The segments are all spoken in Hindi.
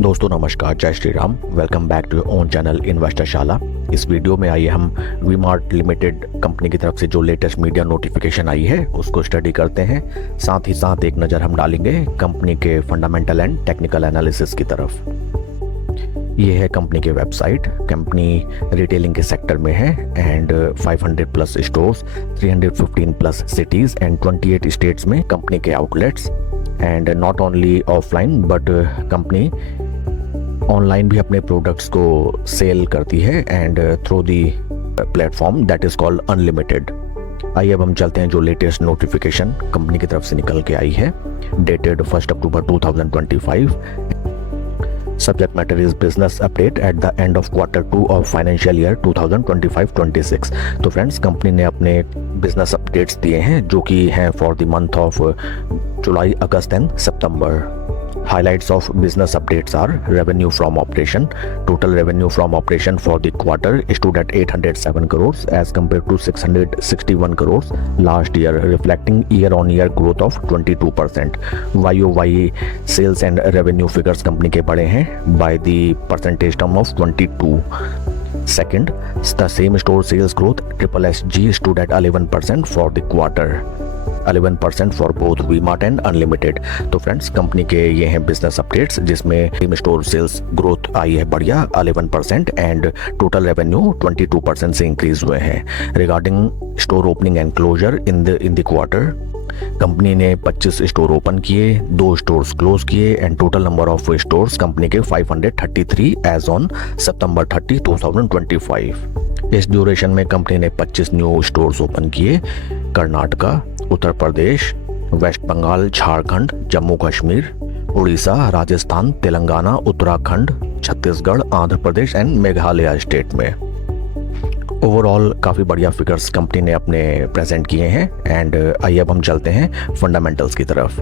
दोस्तों नमस्कार, जय Shri Ram. Welcome back to your own channel investor Shala. इस वीडियो में आइए हम वी मार्ट लिमिटेड कंपनी की तरफ से जो लेटेस्ट मीडिया नोटिफिकेशन आई है उसको स्टडी करते हैं। साथ ही साथ एक नज़र हम डालेंगे कंपनी के फंडामेंटल एंड टेक्निकल एनालिसिस की तरफ। ये है कंपनी की वेबसाइट। कंपनी रिटेलिंग के सेक्टर में है and 500 plus stores, 315 plus cities and 28 states में कंपनी के outlets. And not only offline but company online भी अपने प्रोडक्ट्स को सेल करती है and through the platform that is called unlimited. आइए अब हम चलते हैं जो लेटेस्ट नोटिफिकेशन कंपनी की तरफ से निकल के आई है, dated 1 October 2025। Subject matter is business update at the end of Q2 of financial year 2025-26। तो फ्रेंड्स, कंपनी ने अपने बिजनेस अपडेट्स दिए हैं जो कि हैं for the month of July, August and September. Highlights of business updates are revenue from operation. Total revenue from operation for the quarter stood at 807 crores as compared to 661 crores last year, reflecting year-on-year growth of 22%. YOY sales and revenue figures company के बड़े हैं by the percentage term of 22. Second, the same store sales growth SSSG stood at 11% for the quarter. 11% for both V Mart and Unlimited. तो फ्रेंड्स, कंपनी के ये हैं बिजनेस अपडेट्स जिसमें सेम स्टोर सेल्स ग्रोथ आई है बढ़िया 11% एंड टोटल रेवेन्यू 22% से इंक्रीज हुए हैं। Regarding store opening and closure in the quarter, company ने 25 स्टोर ओपन किए, 2 स्टोर्स क्लोज किए and total number of stores company के 533 एज ऑन सितंबर 30, 2025। इस ड्यूरेशन में कंपनी ने 25 न्यू स्टोर्स ओपन किए Karnataka, Uttar Pradesh, west Bengal, Jharkhand, Jammu Kashmir, Orissa, Rajasthan, Telangana, Uttarakhand, Chhattisgarh, Andhra Pradesh and Meghalaya state में। ओवरऑल काफ़ी बढ़िया फिगर्स कंपनी ने अपने प्रेजेंट किए हैं एंड आइए अब हम चलते हैं फंडामेंटल्स की तरफ।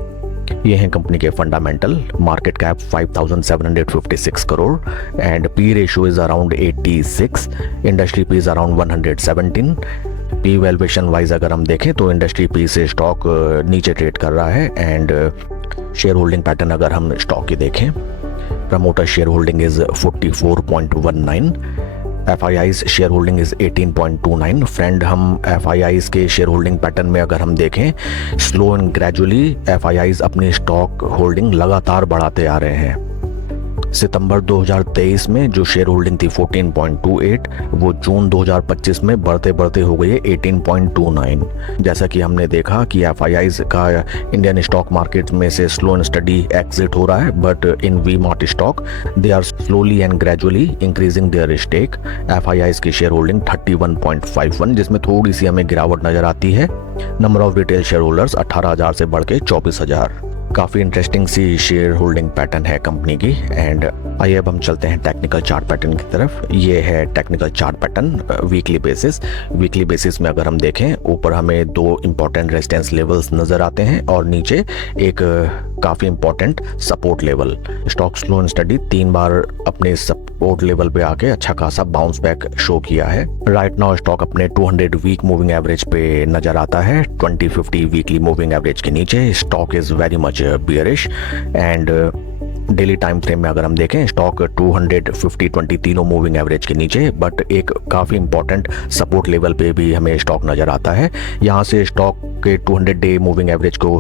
ये हैं कंपनी के fundamental. Market cap 5756 crore and P ratio is around 86, industry P is around 117। P valuation wise अगर हम देखें तो इंडस्ट्री पी से स्टॉक नीचे ट्रेड कर रहा है एंड शेयर होल्डिंग पैटर्न अगर हम स्टॉक की देखें, promoter share holding is 44.19, FII's share holding is 18.29। Friend, हम FII's के शेयर होल्डिंग पैटर्न में अगर हम देखें, स्लो एंड ग्रेजुअली FII's अपनी स्टॉक होल्डिंग लगातार बढ़ाते आ रहे हैं। सितंबर 2023 में जो शेयर होल्डिंग थी 14.28, वो जून 2025 में बढ़ते बढ़ते हो गई है 18.29। जैसा कि हमने देखा कि FII's का इंडियन स्टॉक मार्केट में से स्लो एंड स्टडी एग्जिट हो रहा है, but in V Mart stock they are slowly and gradually increasing their stake. FII's की शेयर होल्डिंग 31.51, जिसमें थोड़ी सी हमें गिरावट नजर आती है। Number of retail share holders 18,000 से बढ़ के 24,000। काफ़ी interesting C share holding pattern है कंपनी की। एंड आइए अब हम चलते हैं टेक्निकल चार्ट पैटर्न की तरफ। ये है technical chart pattern weekly basis. Weekly basis में अगर हम देखें, ऊपर हमें 2 इंपॉर्टेंट रेजिस्टेंस लेवल्स नज़र आते हैं और नीचे एक काफ़ी important support level. Stock slow and study 3 बार अपने सपोर्ट लेवल पे आके अच्छा खासा बाउंस बैक शो किया है। राइट नाउ स्टॉक अपने 200 वीक मूविंग एवरेज पे नज़र आता है, 2050 वीकली मूविंग एवरेज के नीचे। Stock is very much bearish and daily time frame में अगर हम देखें, स्टॉक 250, 20 तीनों मूविंग एवरेज के नीचे, बट एक काफ़ी इंपॉर्टेंट सपोर्ट लेवल पे भी हमें स्टॉक नज़र आता है। यहाँ से स्टॉक के 200 डे मूविंग एवरेज को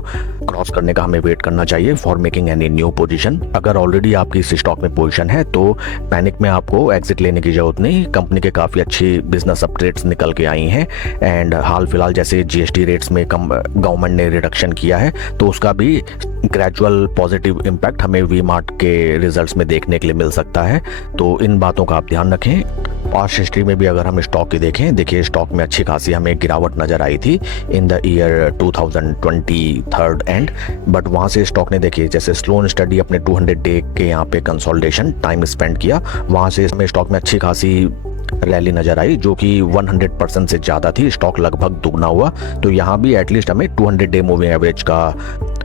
क्रॉस करने का हमें वेट करना चाहिए for making any new position. अगर ऑलरेडी आपकी इस स्टॉक में पोजीशन है तो पैनिक में आपको एग्जिट लेने की जरूरत नहीं। कंपनी के काफ़ी अच्छी बिजनेस अपडेट्स निकल के आई हैं एंड हाल फिलहाल जैसे GST रेट्स में गवर्नमेंट ने रिडक्शन किया है, तो उसका भी ग्रेजुअल पॉजिटिव इम्पैक्ट हमें वी मार्ट के रिजल्ट्स में देखने के लिए मिल सकता है। तो इन बातों का आप ध्यान रखें। पास्ट हिस्ट्री में भी अगर हम स्टॉक की देखें, देखिए स्टॉक में अच्छी खासी हमें गिरावट नज़र आई थी in the year 2023 and, but वहाँ से स्टॉक ने देखिए जैसे स्लो एंड स्टडी अपने 200 डे के यहाँ पे कंसोलिडेशन टाइम स्पेंड किया, वहाँ से हमें स्टॉक में अच्छी खासी रैली नजर आई जो कि 100% से ज़्यादा थी। स्टॉक लगभग दुगना हुआ। तो यहाँ भी एटलीस्ट हमें 200 डे मूविंग एवरेज का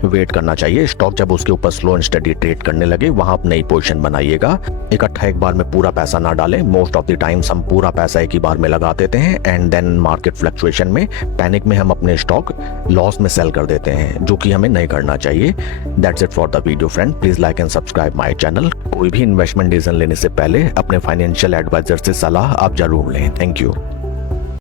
वेट करना चाहिए। स्टॉक जब उसके ऊपर स्लो एंड स्टडी ट्रेड करने लगे वहां आप नई पोजीशन बनाइएगा। इकट्ठा एक बार में पूरा पैसा ना डालें। मोस्ट ऑफ द टाइम्स हम पूरा पैसा एक ही बार में लगा देते हैं एंड देन मार्केट फ्लक्चुएशन में पैनिक में हम अपने स्टॉक लॉस में सेल कर देते हैं, जो कि हमें नहीं करना चाहिए। That's it for the video friend. Please like and subscribe my channel. कोई भी इन्वेस्टमेंट डिसीजन लेने से पहले अपने फाइनेंशियल एडवाइजर से सलाह आप जरूर लें। Thank you.